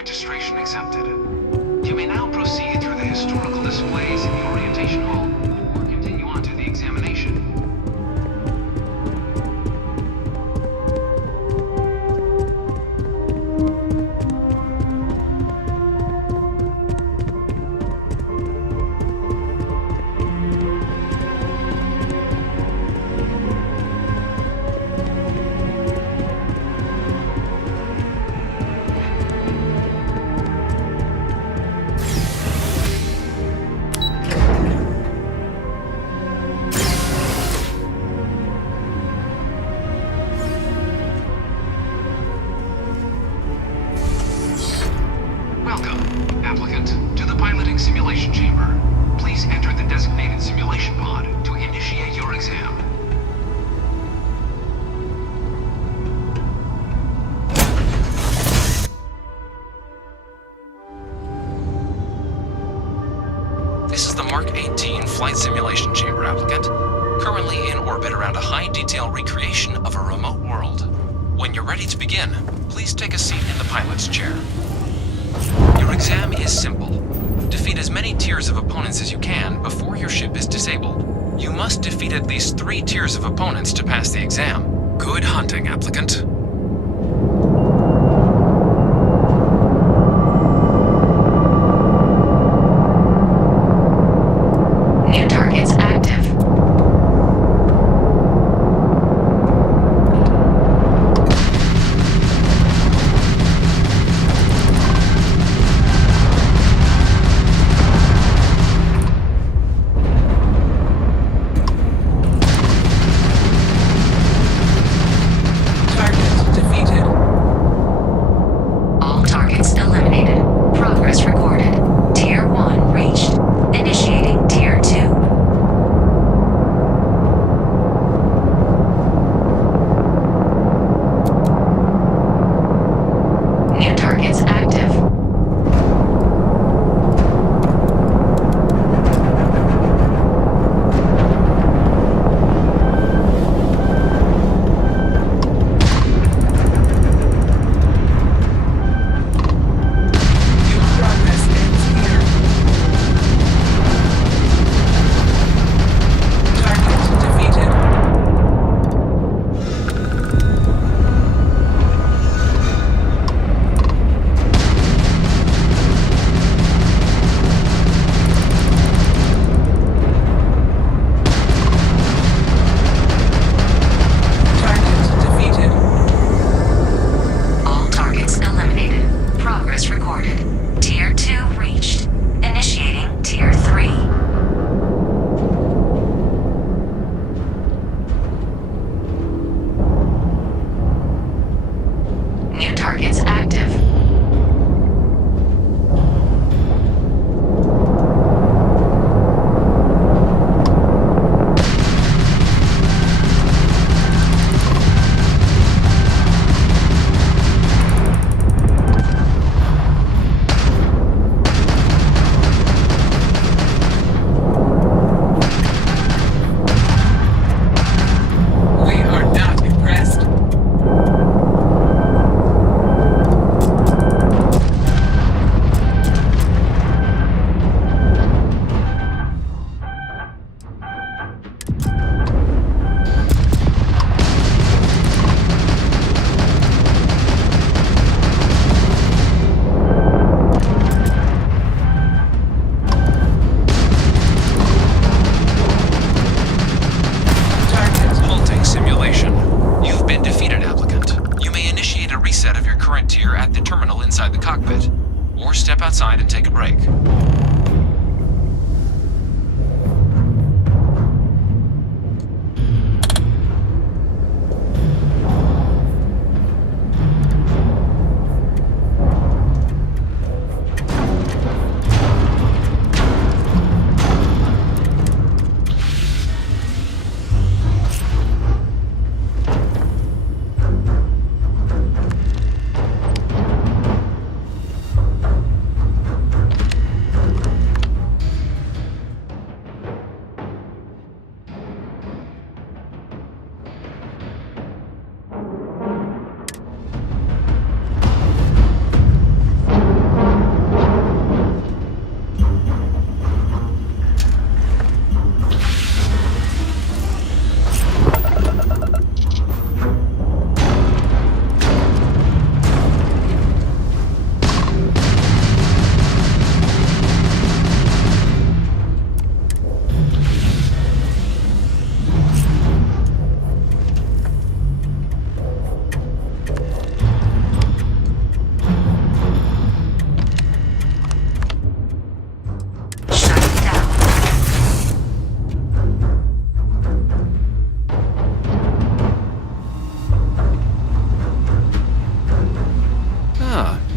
Registration accepted. You may now proceed through the historical displays in the orientation hall, or continue on to the examination. Welcome, applicant, to the piloting simulation chamber. Please enter the designated simulation pod to initiate your exam. This is the Mark 18 flight simulation chamber, applicant. Currently in orbit around a high-detail recreation of a remote world. When you're ready to begin, please take a seat in the pilot's chair. Your exam is simple. Defeat as many tiers of opponents as you can before your ship is disabled. You must defeat at least 3 tiers of opponents to pass the exam. Good hunting, applicant. New targets active. Targets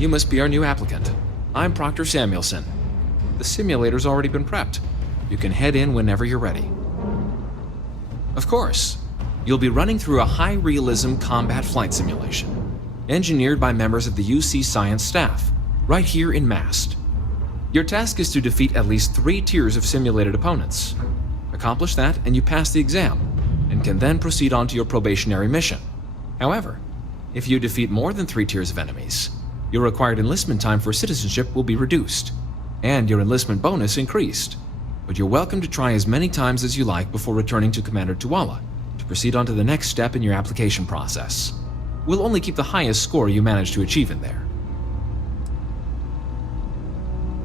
you must be our new applicant. I'm Proctor Samuelson. The simulator's already been prepped. You can head in whenever you're ready. Of course, you'll be running through a high-realism combat flight simulation, engineered by members of the UC Science staff, right here in MAST. Your task is to defeat at least 3 tiers of simulated opponents. Accomplish that, and you pass the exam, and can then proceed on to your probationary mission. However, if you defeat more than 3 tiers of enemies, your required enlistment time for citizenship will be reduced, and your enlistment bonus increased. But you're welcome to try as many times as you like before returning to Commander Tuala to proceed on to the next step in your application process. We'll only keep the highest score you manage to achieve in there.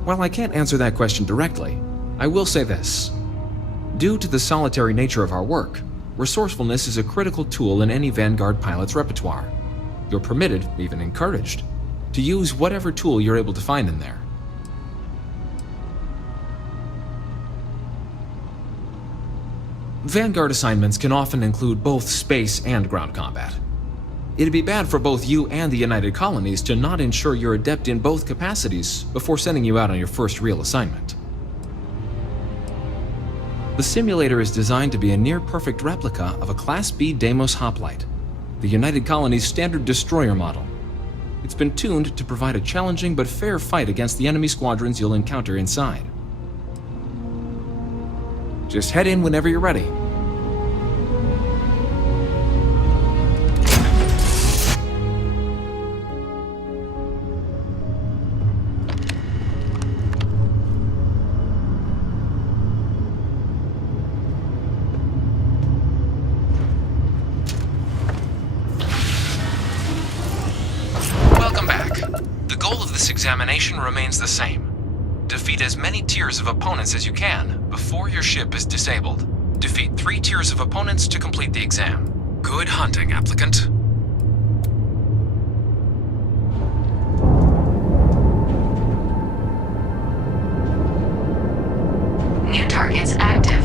While I can't answer that question directly, I will say this. Due to the solitary nature of our work, resourcefulness is a critical tool in any Vanguard pilot's repertoire. You're permitted, even encouraged, to use whatever tool you're able to find in there. Vanguard assignments can often include both space and ground combat. It'd be bad for both you and the United Colonies to not ensure you're adept in both capacities before sending you out on your first real assignment. The simulator is designed to be a near-perfect replica of a Class B Deimos hoplite, the United Colony's standard destroyer model. It's been tuned to provide a challenging but fair fight against the enemy squadrons you'll encounter inside. Just head in whenever you're ready. Welcome back. The goal of this examination remains the same. Defeat as many tiers of opponents as you can before your ship is disabled. Defeat 3 tiers of opponents to complete the exam. Good hunting, applicant. New targets active.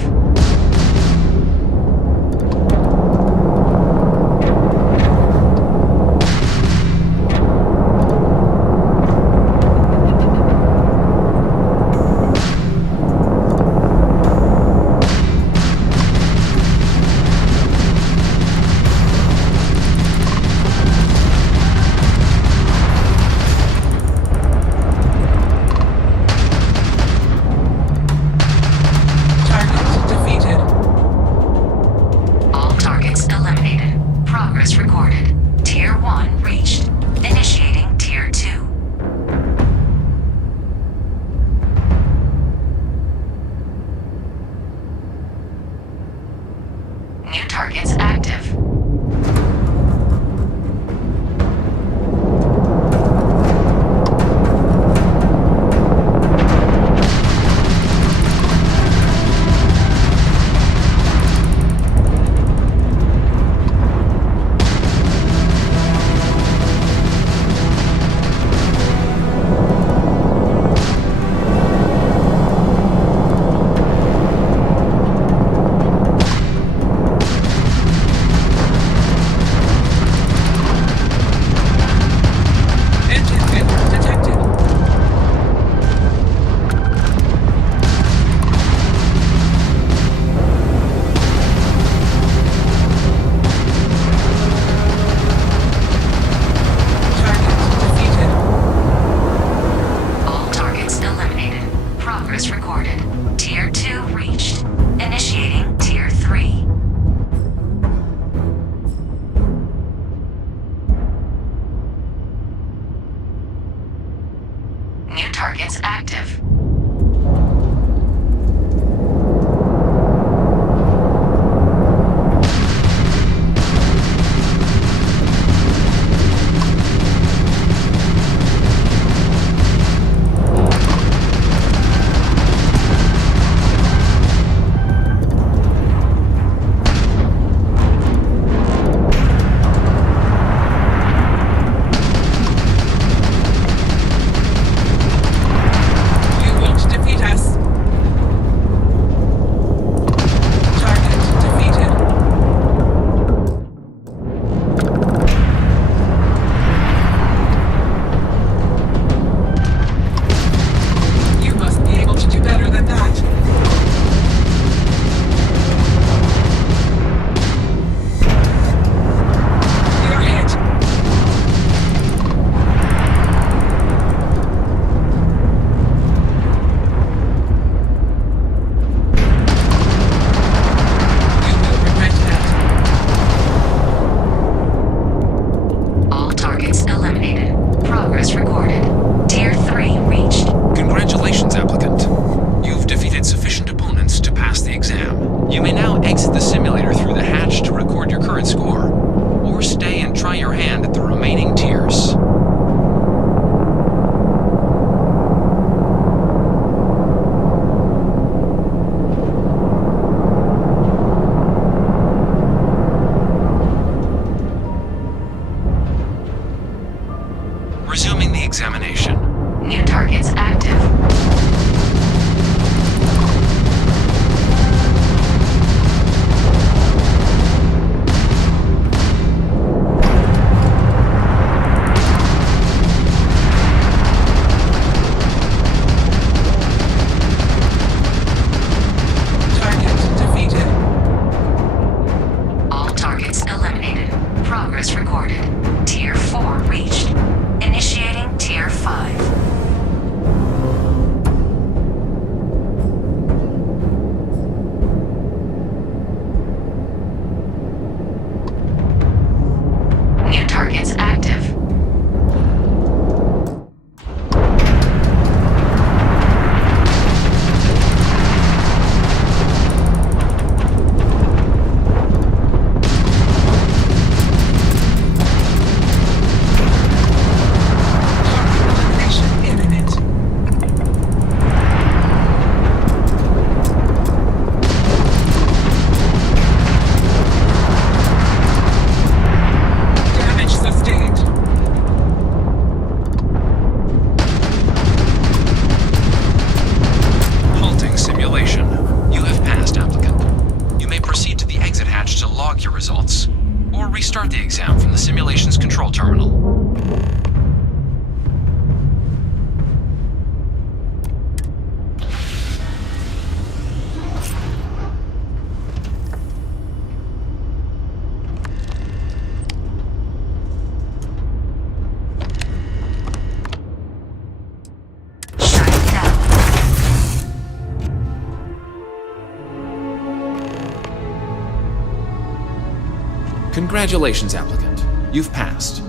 Congratulations, applicant. You've passed.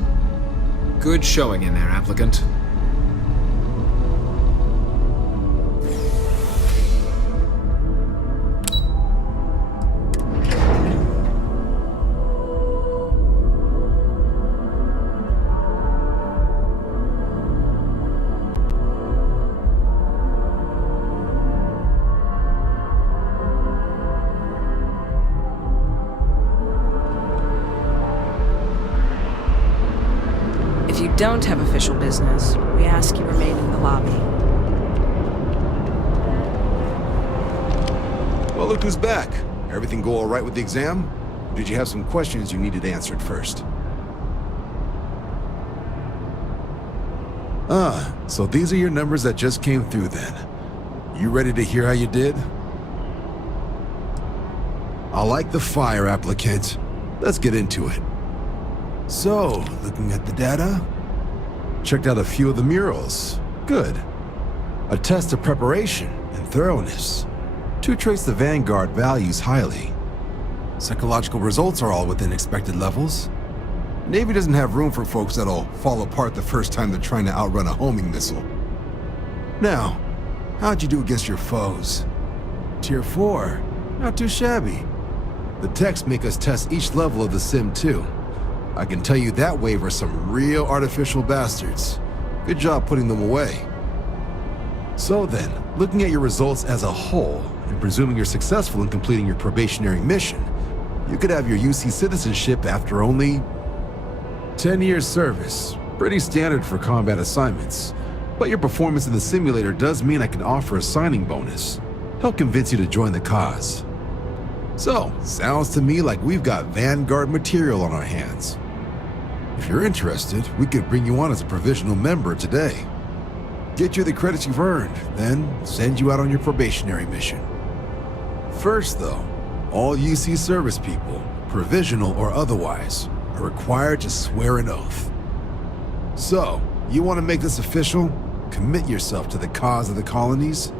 Good showing in there, applicant. If you don't have official business, we ask you remain in the lobby. Well, look who's back. Everything go all right with the exam? Or did you have some questions you needed answered first? So these are your numbers that just came through then. You ready to hear how you did? I like the fire, applicant. Let's get into it. So, looking at the data, checked out a few of the murals. Good. A test of preparation and thoroughness. Two traits the Vanguard values highly. Psychological results are all within expected levels. Navy doesn't have room for folks that'll fall apart the first time they're trying to outrun a homing missile. Now, how'd you do against your foes? Tier 4, not too shabby. The techs make us test each level of the sim too. I can tell you that wave are some real artificial bastards. Good job putting them away. So then, looking at your results as a whole, and presuming you're successful in completing your probationary mission, you could have your UC citizenship after only 10 years service. Pretty standard for combat assignments. But your performance in the simulator does mean I can offer a signing bonus. Help convince you to join the cause. So, sounds to me like we've got Vanguard material on our hands. If you're interested, we could bring you on as a provisional member today. Get you the credits you've earned, then send you out on your probationary mission. First though, all UC service people, provisional or otherwise, are required to swear an oath. So, you want to make this official? Commit yourself to the cause of the colonies?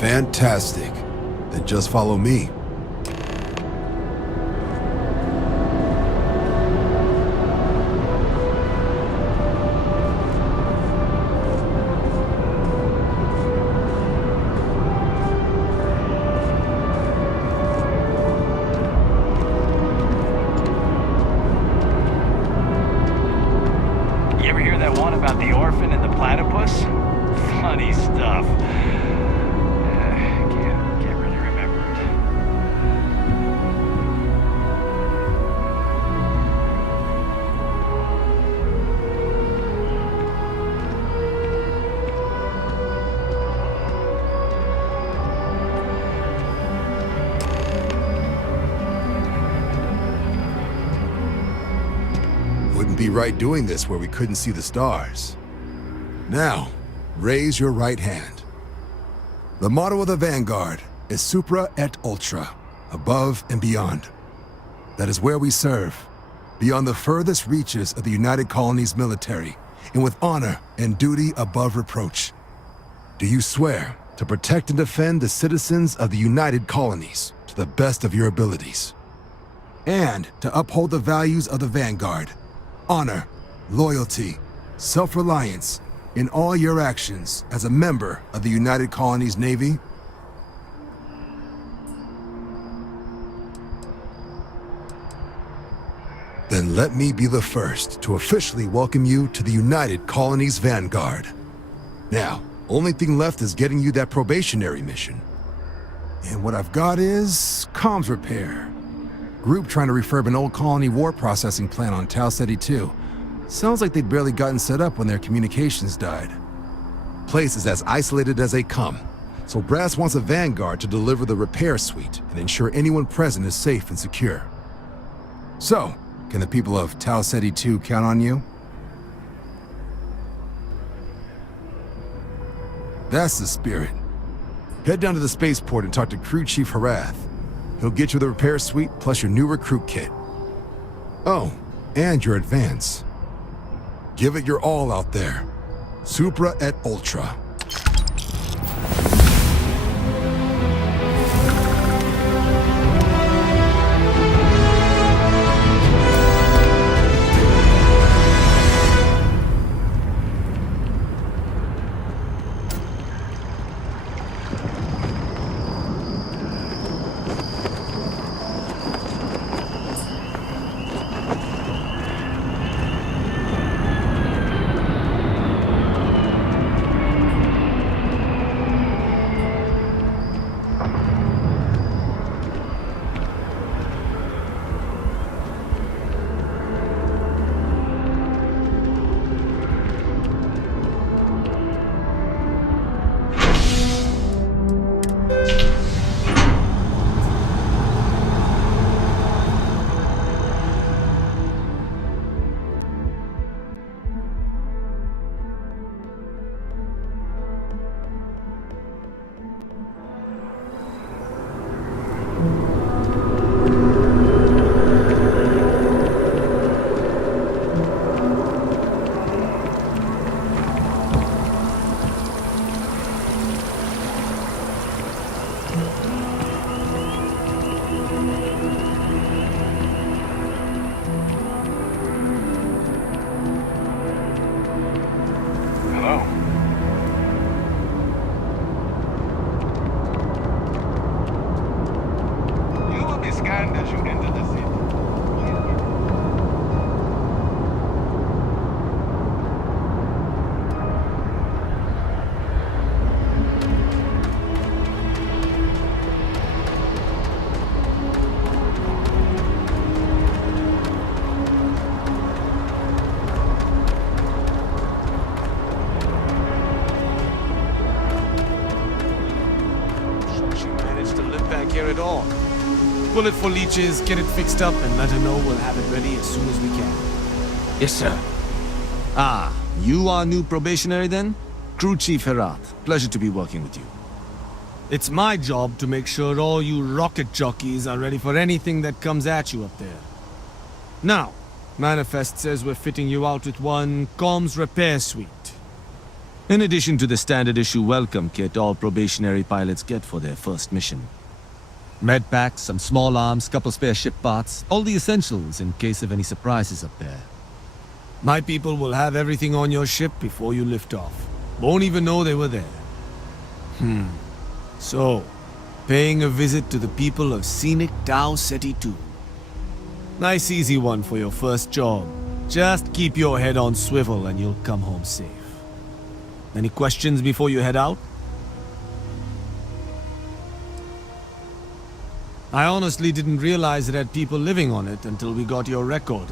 Fantastic. Then just follow me. You ever hear that one about the orphan and the platypus? Funny stuff. Can't really remember it. Wouldn't be right doing this where we couldn't see the stars. Now, raise your right hand. The motto of the Vanguard is Supra et Ultra, above and beyond. That is where we serve, beyond the furthest reaches of the United Colonies military, and with honor and duty above reproach. Do you swear to protect and defend the citizens of the United Colonies to the best of your abilities? And to uphold the values of the Vanguard, honor, loyalty, self-reliance, in all your actions as a member of the United Colonies Navy? Then let me be the first to officially welcome you to the United Colonies Vanguard. Now, only thing left is getting you that probationary mission. And what I've got is comms repair. Group trying to refurb an old colony war processing plant on Tau Ceti II. Sounds like they'd barely gotten set up when their communications died. Place is as isolated as they come, so Brass wants a Vanguard to deliver the repair suite and ensure anyone present is safe and secure. So, can the people of Tau Ceti II count on you? That's the spirit. Head down to the spaceport and talk to Crew Chief Harath. He'll get you the repair suite plus your new recruit kit. Oh, and your advance. Give it your all out there. Supra et Ultra. care at all. Pull it for leeches, get it fixed up, and let her know we'll have it ready as soon as we can. Yes, sir. Ah, you are new probationary then? Crew Chief Herat. Pleasure to be working with you. It's my job to make sure all you rocket jockeys are ready for anything that comes at you up there. Now, Manifest says we're fitting you out with one comms repair suite. In addition to the standard issue welcome kit all probationary pilots get for their first mission. Med packs, some small arms, couple spare ship parts, all the essentials in case of any surprises up there. My people will have everything on your ship before you lift off. Won't even know they were there. So, paying a visit to the people of scenic Tau Ceti II. Nice easy one for your first job. Just keep your head on swivel and you'll come home safe. Any questions before you head out? I honestly didn't realize it had people living on it until we got your record.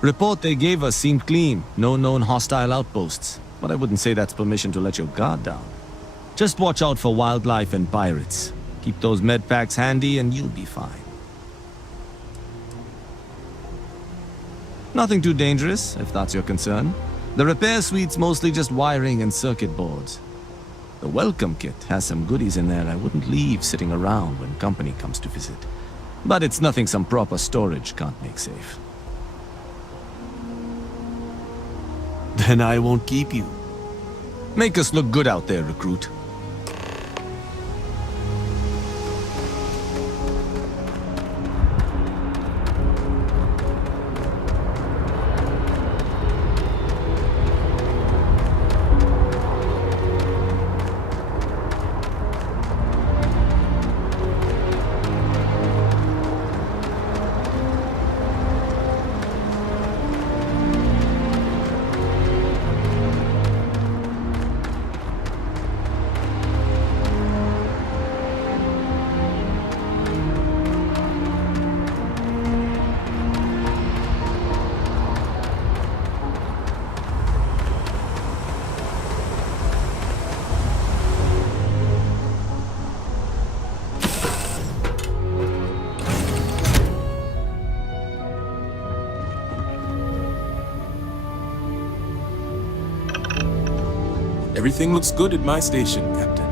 Report they gave us seemed clean, no known hostile outposts. But I wouldn't say that's permission to let your guard down. Just watch out for wildlife and pirates. Keep those med packs handy and you'll be fine. Nothing too dangerous, if that's your concern. The repair suite's mostly just wiring and circuit boards. The welcome kit has some goodies in there I wouldn't leave sitting around when company comes to visit. But it's nothing some proper storage can't make safe. Then I won't keep you. Make us look good out there, recruit. Everything looks good at my station, Captain.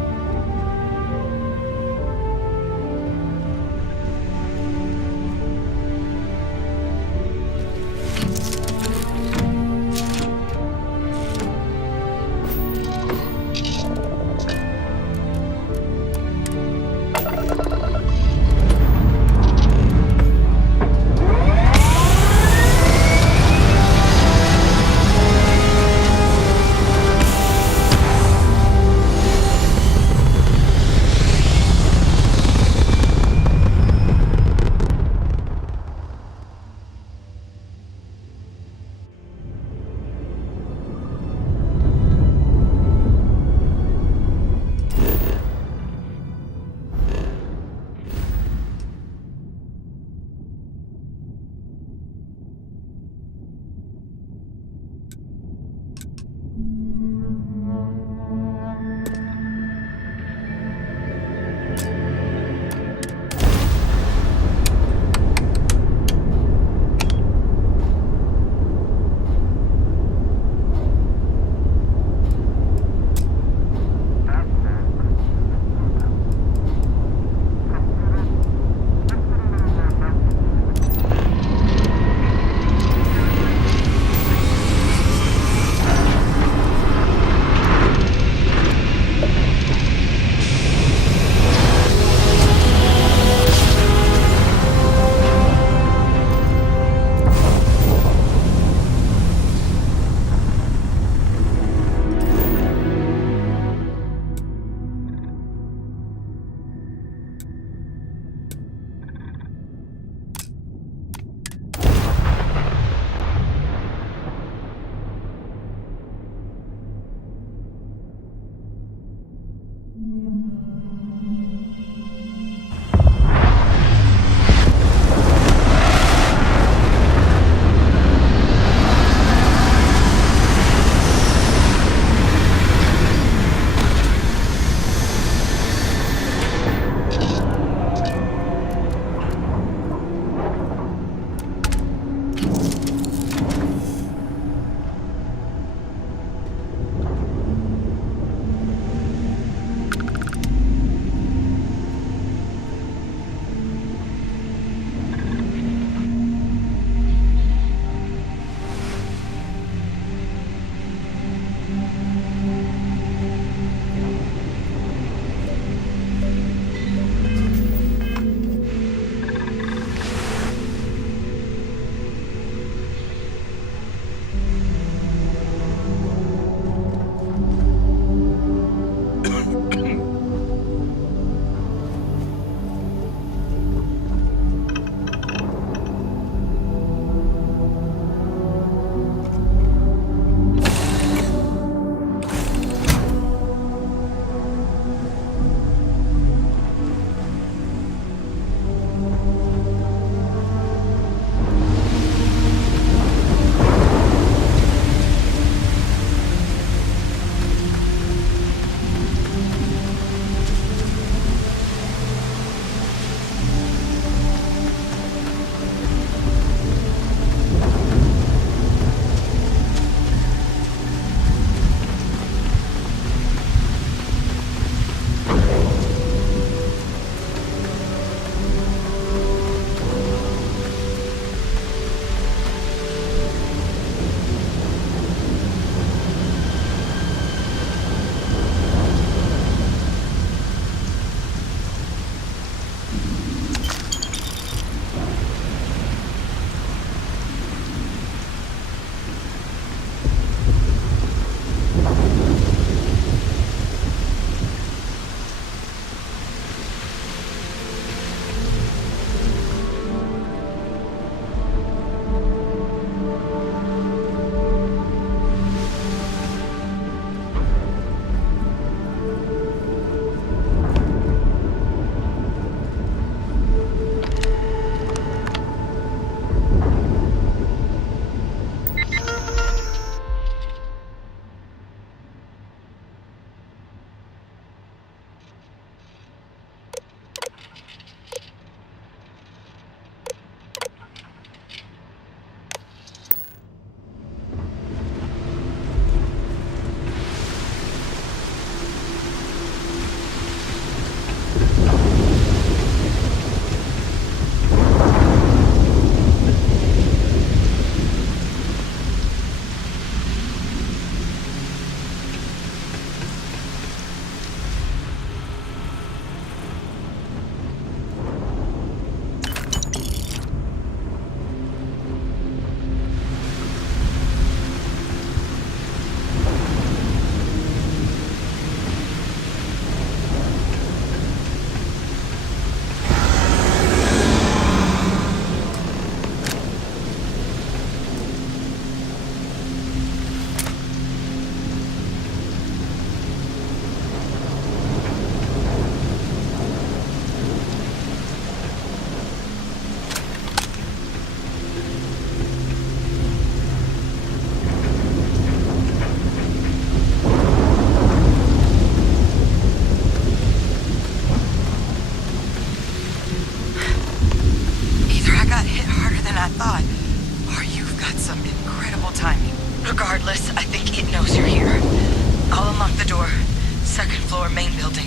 floor main building.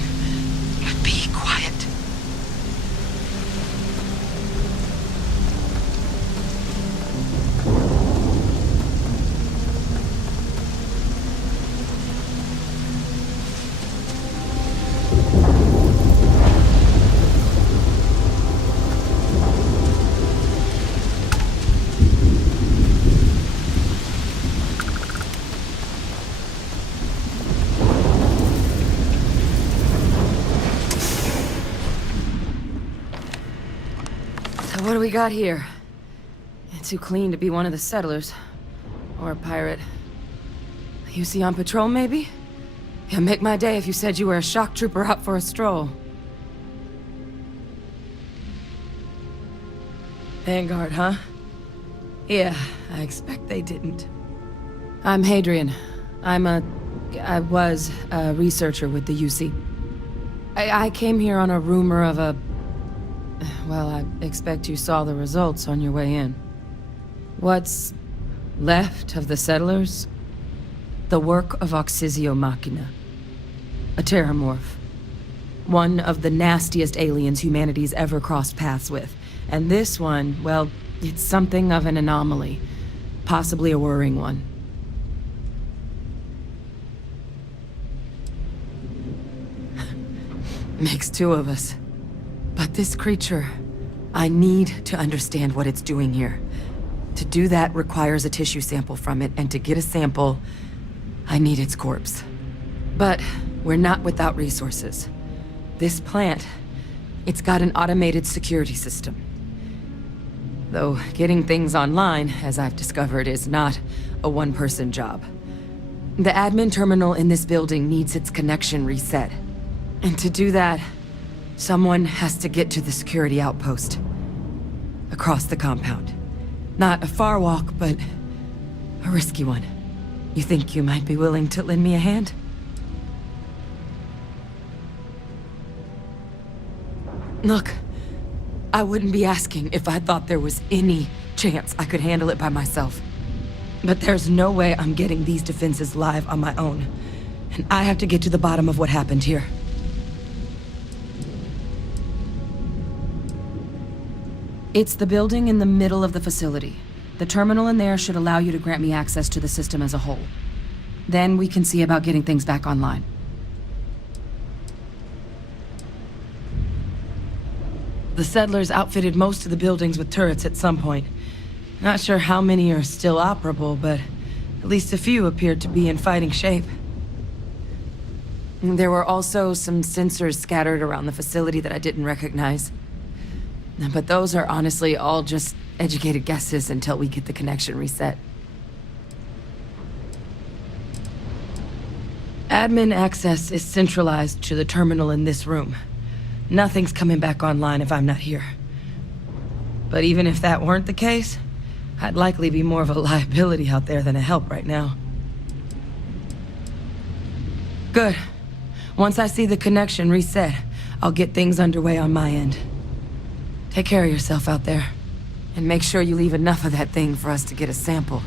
Be quiet. What do we got here? Too clean to be one of the settlers. Or a pirate. You see on patrol, maybe? Yeah, make my day if you said you were a shock trooper out for a stroll. Vanguard, huh? Yeah, I expect they didn't. I'm Hadrian. I was a researcher with the UC. I came here on a rumor of a... Well, I expect you saw the results on your way in. What's left of the settlers? The work of Oxysio Machina. A TERRORMORPH. One of the nastiest aliens humanity's ever crossed paths with. And this one, well, it's something of an anomaly. Possibly a worrying one. Makes two of us. But this creature, I need to understand what it's doing here. To do that requires a tissue sample from it, and to get a sample, I need its corpse. But we're not without resources. This plant, it's got an automated security system. Though getting things online, as I've discovered, is not a one-person job. The admin terminal in this building needs its connection reset. And to do that, someone has to get to the security outpost. Across the compound. Not a far walk, but a risky one. You think you might be willing to lend me a hand? Look, I wouldn't be asking if I thought there was any chance I could handle it by myself. But there's no way I'm getting these defenses live on my own. And I have to get to the bottom of what happened here. It's the building in the middle of the facility. The terminal in there should allow you to grant me access to the system as a whole. Then we can see about getting things back online. The settlers outfitted most of the buildings with turrets at some point. Not sure how many are still operable, but at least a few appeared to be in fighting shape. There were also some sensors scattered around the facility that I didn't recognize. But those are honestly all just educated guesses until we get the connection reset. Admin access is centralized to the terminal in this room. Nothing's coming back online if I'm not here. But even if that weren't the case, I'd likely be more of a liability out there than a help right now. Good. Once I see the connection reset, I'll get things underway on my end. Take care of yourself out there. And make sure you leave enough of that thing for us to get a sample.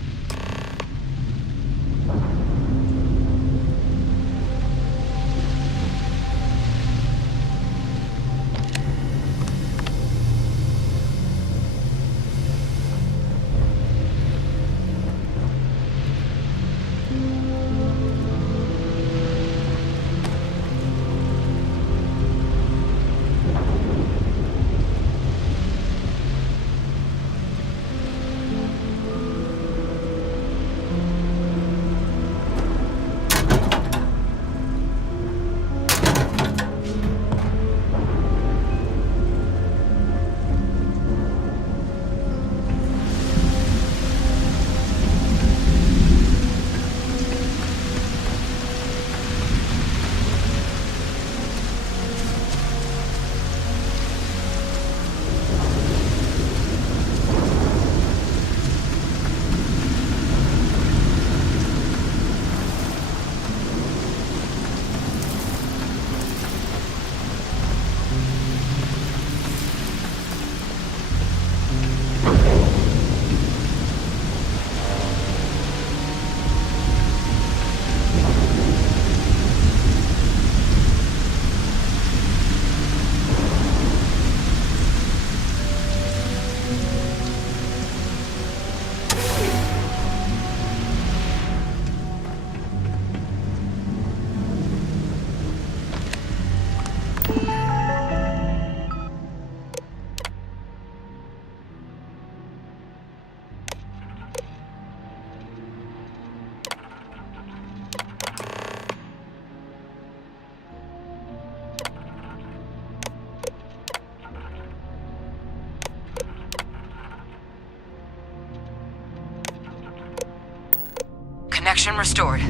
Connection restored.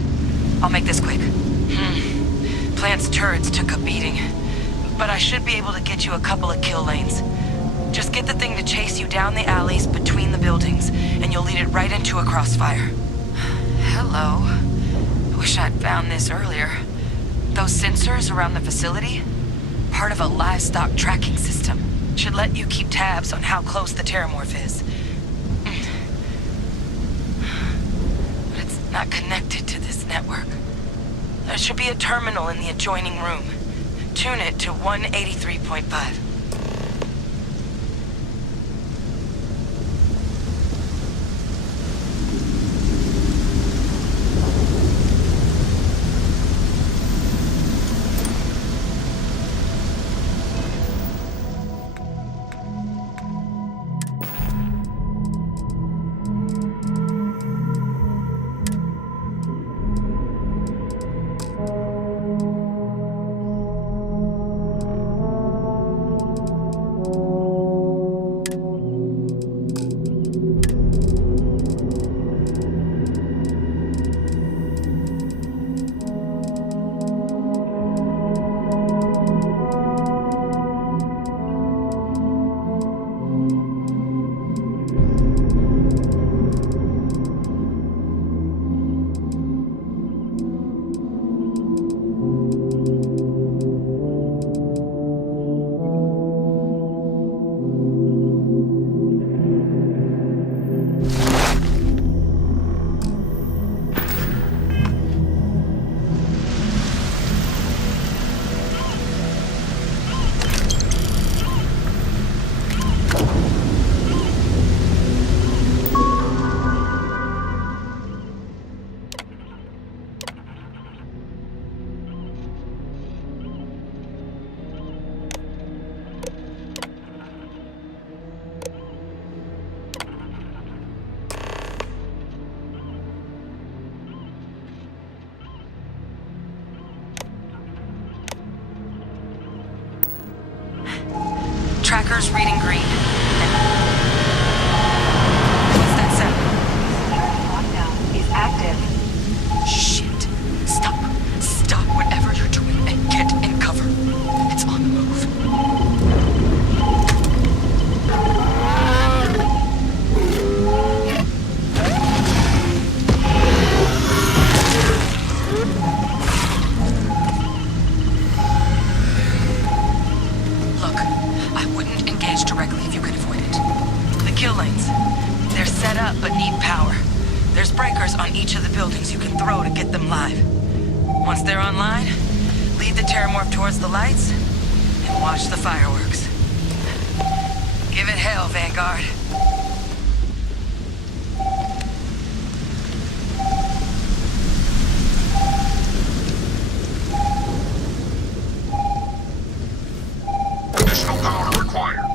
I'll make this quick. Plant's turrets took a beating, but I should be able to get you a couple of kill lanes. Just get the thing to chase you down the alleys between the buildings, and you'll lead it right into a crossfire. Hello. Wish I'd found this earlier. Those sensors around the facility? Part of a livestock tracking system. Should let you keep tabs on how close the Terrormorph is. But it's not connected to this network. There should be a terminal in the adjoining room. Tune it to 183.5. Tracker's reading green. What's that sound? Lockdown is active. Shit. Stop whatever you're doing and get in cover. It's on the move. Look, I wouldn't engage directly if you could avoid it. The kill lanes. They're set up but need power. There's breakers on each of the buildings you can throw to get them live. Once they're online, lead the Terrormorph towards the lights and watch the fireworks. Give it hell, Vanguard. Additional power required.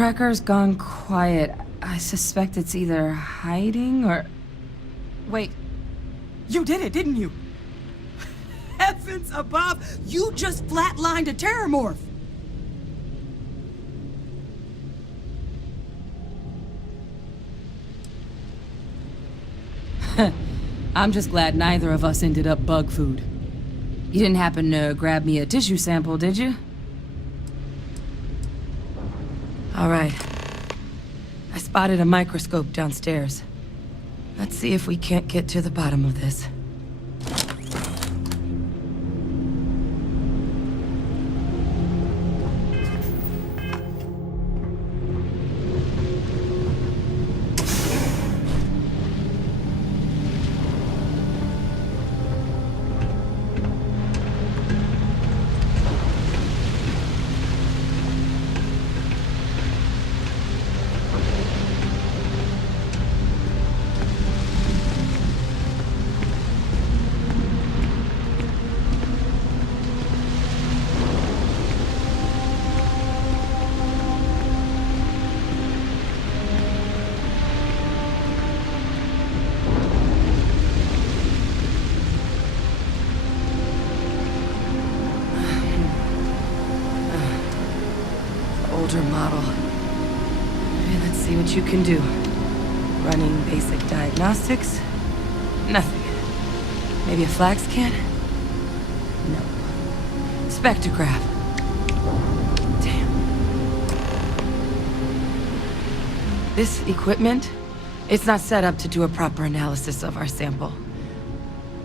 tracker's gone quiet. I suspect it's either hiding or... Wait. You did it, didn't you? Heavens above! You just flatlined a terrormorph! I'm just glad neither of us ended up bug food. You didn't happen to grab me a tissue sample, did you? All right. I spotted a microscope downstairs. Let's see if we can't get to the bottom of this. Older model. Okay, let's see what you can do. Running basic diagnostics? Nothing. Maybe a flag scan? No. Spectrograph. Damn. This equipment, it's not set up to do a proper analysis of our sample.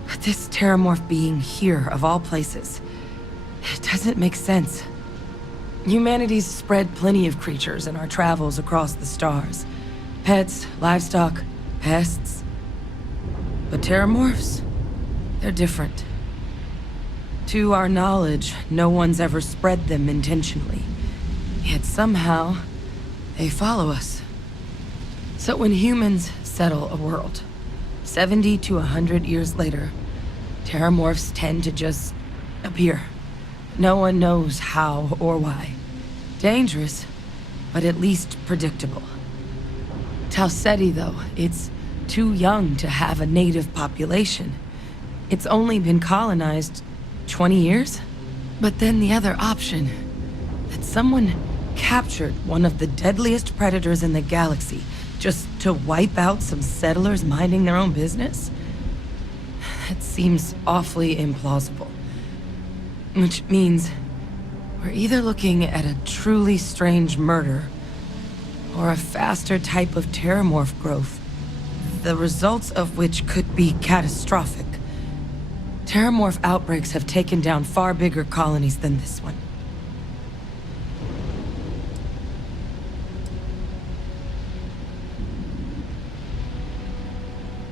But this terrormorph being here, of all places, it doesn't make sense. Humanity's spread plenty of creatures in our travels across the stars. Pets, livestock, pests. But terrormorphs? They're different. To our knowledge, no one's ever spread them intentionally. Yet somehow, they follow us. So when humans settle a world, 70 to 100 years later, terrormorphs tend to just appear. No one knows how or why. Dangerous, but at least predictable. Tau Ceti, though, it's too young to have a native population. It's only been colonized 20 years? But then the other option, that someone captured one of the deadliest predators in the galaxy just to wipe out some settlers minding their own business? That seems awfully implausible. Which means we're either looking at a truly strange murder or a faster type of terrormorph growth, the results of which could be catastrophic. Terrormorph outbreaks have taken down far bigger colonies than this one.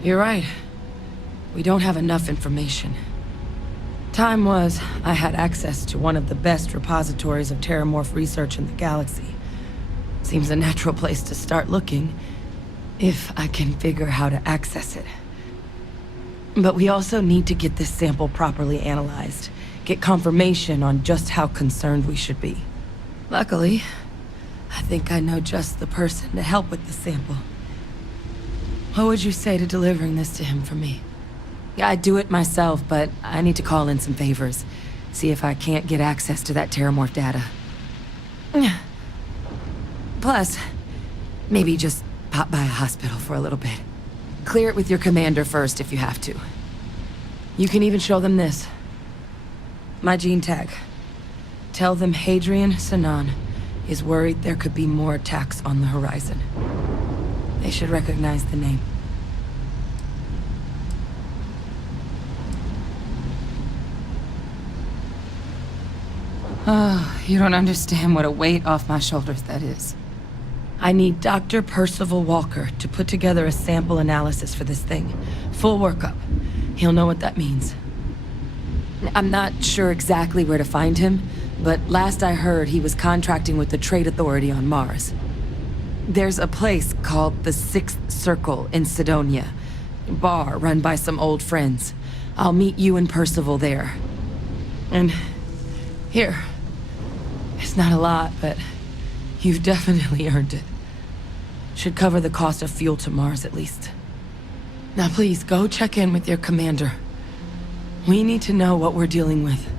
You're right. We don't have enough information. Time was, I had access to one of the best repositories of terrormorph research in the galaxy. Seems a natural place to start looking, if I can figure how to access it. But we also need to get this sample properly analyzed, get confirmation on just how concerned we should be. Luckily, I think I know just the person to help with the sample. What would you say to delivering this to him for me? Yeah, I'd do it myself, but I need to call in some favors. See if I can't get access to that terrormorph data. Plus, maybe just pop by a hospital for a little bit. Clear it with your commander first if you have to. You can even show them this. My gene tag. Tell them Hadrian Sinan is worried there could be more attacks on the horizon. They should recognize the name. Oh, you don't understand what a weight off my shoulders that is. I need Dr. Percival Walker to put together a sample analysis for this thing. Full workup. He'll know what that means. I'm not sure exactly where to find him, but last I heard he was contracting with the Trade Authority on Mars. There's a place called the Sixth Circle in Sidonia. A bar run by some old friends. I'll meet you and Percival there. And here. It's not a lot, but You've definitely earned it. Should cover the cost of fuel to Mars, at least. Now please, go check in with your commander. We need to know what we're dealing with.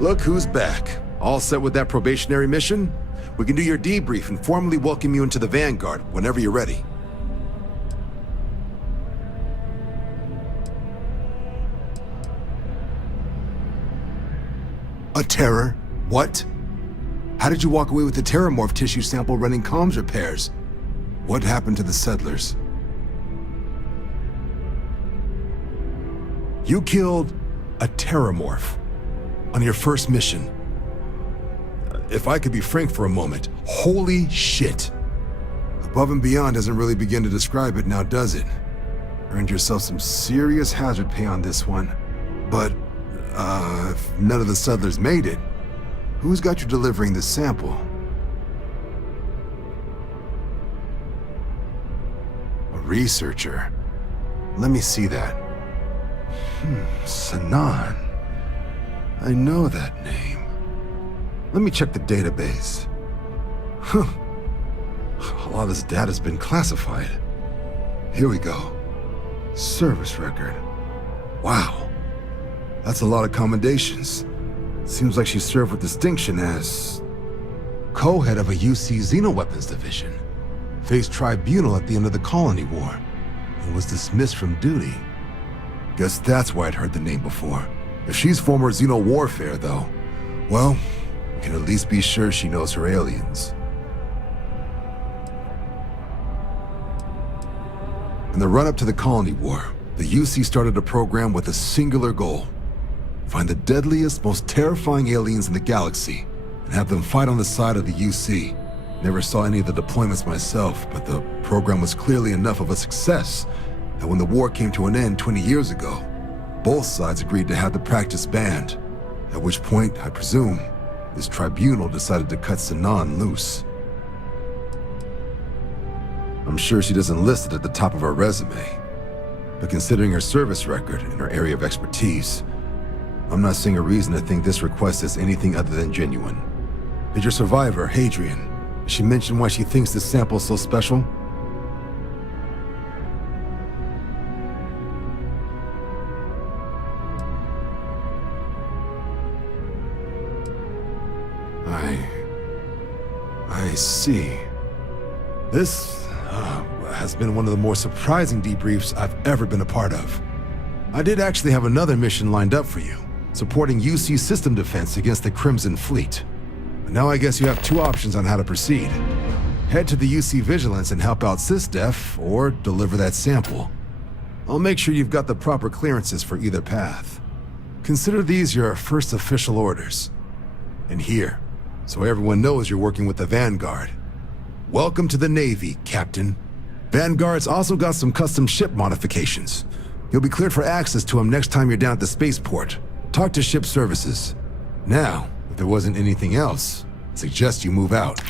Look who's back. All set with that probationary mission? We can do your debrief and formally welcome you into the Vanguard whenever you're ready. A terror? What? How did you walk away with the TERRORMORPH tissue sample running comms repairs? What happened to the settlers? You killed a TERRORMORPH on your first mission. If I could be frank for a moment, holy shit. Above and beyond doesn't really begin to describe it now, does it? Earned yourself some serious hazard pay on this one. But, if none of the settlers made it, who's got you delivering this sample? A researcher. Let me see that. Sanan. I know that name. Let me check the database. Huh. A lot of this data's been classified. Here we go. Service record. Wow. That's a lot of commendations. Seems like she served with distinction as co-head of a UC Xenoweapons division. Faced tribunal at the end of the Colony War and was dismissed from duty. Guess that's why I'd heard the name before. If she's former Xeno warfare, though, well, we can at least be sure she knows her aliens. In the run-up to the Colony War, the UC started a program with a singular goal. Find the deadliest, most terrifying aliens in the galaxy, and have them fight on the side of the UC. Never saw any of the deployments myself, but the program was clearly enough of a success that when the war came to an end 20 years ago, both sides agreed to have the practice banned, at which point, I presume, this tribunal decided to cut Sanan loose. I'm sure she doesn't list it at the top of her resume, but considering her service record and her area of expertise, I'm not seeing a reason to think this request is anything other than genuine. Did your survivor, Hadrian, did she mention why she thinks this sample's so special? I see. This has been one of the more surprising debriefs I've ever been a part of. I did actually have another mission lined up for you, supporting UC system defense against the Crimson Fleet. But now I guess you have two options on how to proceed. Head to the UC Vigilance and help out SysDef, or deliver that sample. I'll make sure you've got the proper clearances for either path. Consider these your first official orders. And here, so everyone knows you're working with the Vanguard. Welcome to the Navy, Captain. Vanguard's also got some custom ship modifications. You'll be cleared for access to them next time you're down at the spaceport. Talk to ship services. Now, if there wasn't anything else, I suggest you move out.